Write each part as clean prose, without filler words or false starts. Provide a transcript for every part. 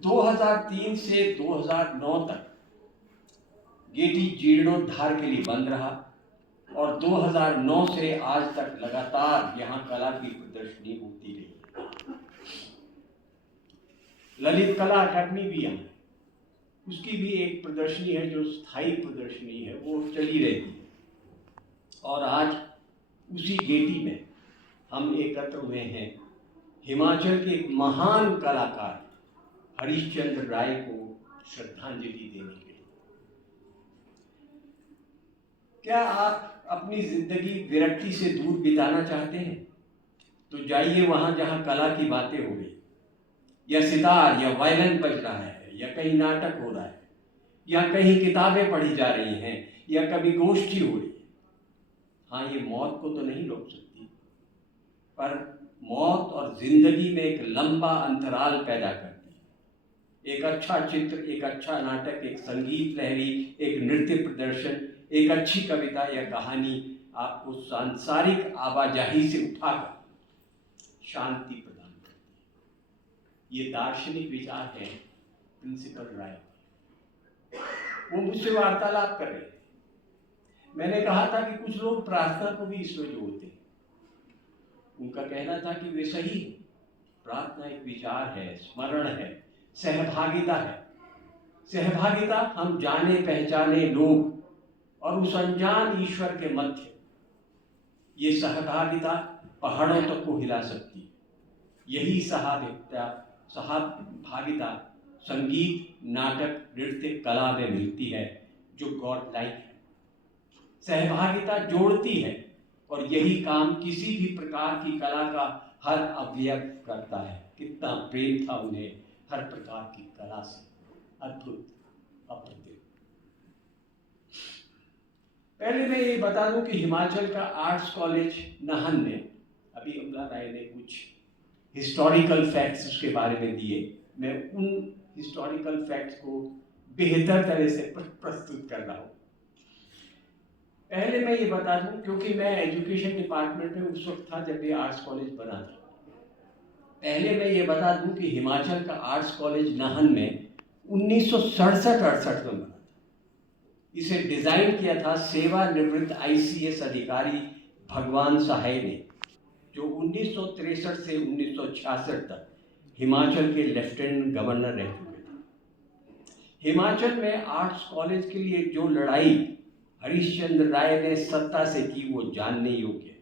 2003 से 2009 तक गेटी जीर्णोद्धार के लिए बंद रहा और 2009 से आज तक लगातार यहाँ कला की प्रदर्शनी होती रही। ललित कला अकादमी भी यहाँ, उसकी भी एक प्रदर्शनी है जो स्थायी प्रदर्शनी है, वो चली रहती है। और आज उसी गेटी में हम एकत्र हुए हैं हिमाचल के एक महान कलाकार हरीशचंद्र राय को श्रद्धांजलि देने के लिए। क्या आप अपनी जिंदगी विरक्ति से दूर बिताना चाहते हैं तो जाइए वहां जहां कला की बातें हो रही, या सितार या वायलिन बज रहा है, या कहीं नाटक हो रहा है, या कहीं किताबें पढ़ी जा रही हैं, या कभी गोष्ठी हो रही है। हाँ, ये मौत को तो नहीं रोक सकती, पर मौत और जिंदगी में एक लंबा अंतराल पैदा करती है। एक अच्छा चित्र, एक अच्छा नाटक, एक संगीत लहरी, एक नृत्य प्रदर्शन, एक अच्छी कविता या कहानी आपको सांसारिक आवाजाही से उठाकर शांति प्रदान करती है। ये दार्शनिक विचार है प्रिंसिपल राय। वो मुझसे वार्तालाप कर रहे थे। मैंने कहा था कि कुछ लोग प्रार्थना को भी ईश्वर जोड़ते हैं। उनका कहना था कि वे सही है। प्रार्थना एक विचार है, स्मरण है, सहभागिता है। सहभागिता हम जाने पहचाने लोग और उस अनजान ईश्वर के मध्य, ये सहभागिता पहाड़ों तक को हिला सकती है। यही सहभागिता संगीत, नाटक, नृत्य, कला में मिलती है जो गॉड लाइक है। सहभागिता जोड़ती है और यही काम किसी भी प्रकार की कला का हर अवयव करता है। कितना प्रेम था उन्हें हर प्रकार की कला से। अद्भुत, अप्रतिम। पहले मैं ये बता दूं कि हिमाचल का आर्ट्स कॉलेज नाहन में, अभी अमला राय ने कुछ हिस्टोरिकल फैक्ट्स उसके बारे में दिए, मैं उन हिस्टोरिकल फैक्ट्स को बेहतर तरह से प्रस्तुत कर रहा हूँ। पहले मैं ये बता दूं, क्योंकि मैं एजुकेशन डिपार्टमेंट में उस वक्त था जब ये आर्ट्स कॉलेज बना था। पहले मैं ये बता दूं कि हिमाचल का आर्ट्स कॉलेज नाहन में 1967-68 में बना था। इसे डिजाइन किया था सेवानिवृत्त ICS अधिकारी भगवान सहाय ने, जो 1963 से 1966 तक हिमाचल के लेफ्टिनेंट गवर्नर रह चुके थे। हिमाचल में आर्ट्स कॉलेज के लिए जो लड़ाई हरीशचंद्र राय ने सत्ता से की वो जानने योग्य है।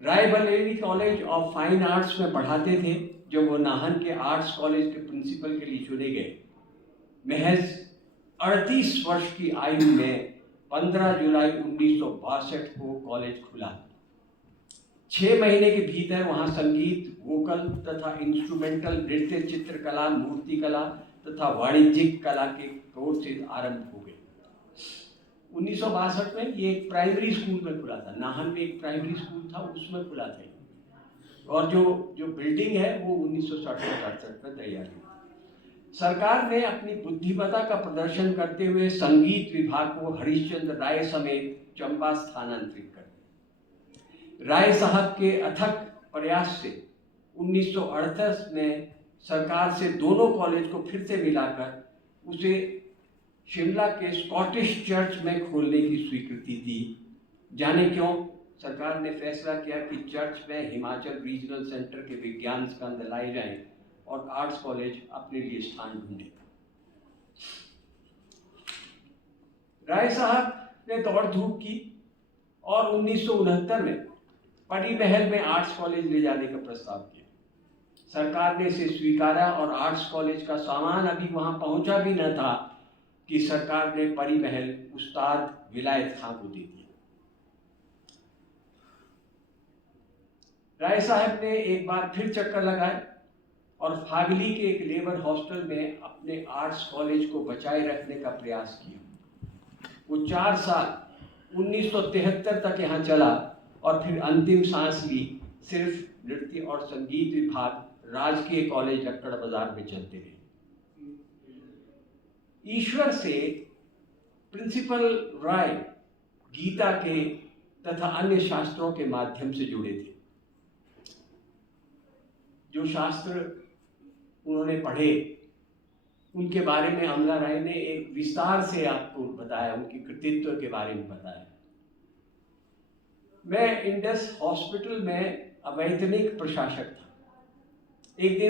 Raebareli college of fine arts में पढ़ाते थे जब वो नाहन के आर्ट्स कॉलेज के प्रिंसिपल के लिए चुने गए। महज 38 वर्ष की आयु में 15 जुलाई 1962 को कॉलेज खुला। 6 महीने के भीतर वहां संगीत, वोकल तथा इंस्ट्रूमेंटल नृत्य, चित्रकला, मूर्तिकला तथा वाणिज्यिक कला के कोर्सेज आरंभ हो गए। 1962 में ये एक प्राइमरी स्कूल में खुला था। नाहन में एक प्राइमरी स्कूल था, उसमें खुला था। और जो बिल्डिंग है वो 1967-68 में तैयार हुई। सरकार ने अपनी बुद्धिमत्ता का प्रदर्शन करते हुए संगीत विभाग को हरीशचंद्र राय समेत चंबा स्थानांतरित कर दिया। राय साहब के अथक प्रयास से 1938 में सरकार से दोनों कॉलेज को फिर से मिलाकर उसे शिमला के स्कॉटिश चर्च में खोलने की स्वीकृति दी। जाने क्यों सरकार ने फैसला किया कि चर्च में हिमाचल रीजनल सेंटर के विज्ञान स्कंद लाए जाएं और आर्ट्स कॉलेज अपने लिए स्थान ढूंढे। राय साहब ने दौड़ धूप की और 1969 में परी महल में आर्ट्स कॉलेज ले जाने का प्रस्ताव किया। सरकार ने इसे स्वीकारा और आर्ट्स कॉलेज का सामान अभी वहां पहुंचा भी न था कि सरकार ने परी महल उस्ताद विलायत खां को दे दिया। राय साहब ने एक बार फिर चक्कर लगाए और फागली के एक लेबर हॉस्टल में अपने आर्ट्स कॉलेज को बचाए रखने का प्रयास किया। वो 4 साल 1973 तक यहाँ चला और फिर अंतिम सांस ली सिर्फ नृत्य और संगीत विभाग राजकीय कॉलेज लक्कड़ बाजार में चलते रहे। ईश्वर से प्रिंसिपल राय गीता के तथा अन्य शास्त्रों के माध्यम से जुड़े थे। जो शास्त्र उन्होंने पढ़े, उनके बारे में अमला राय ने एक विस्तार से आपको बताया, उनके कृतित्व के बारे में बताया। मैं इंडस हॉस्पिटल में अवैतनिक प्रशासक था। एक दिन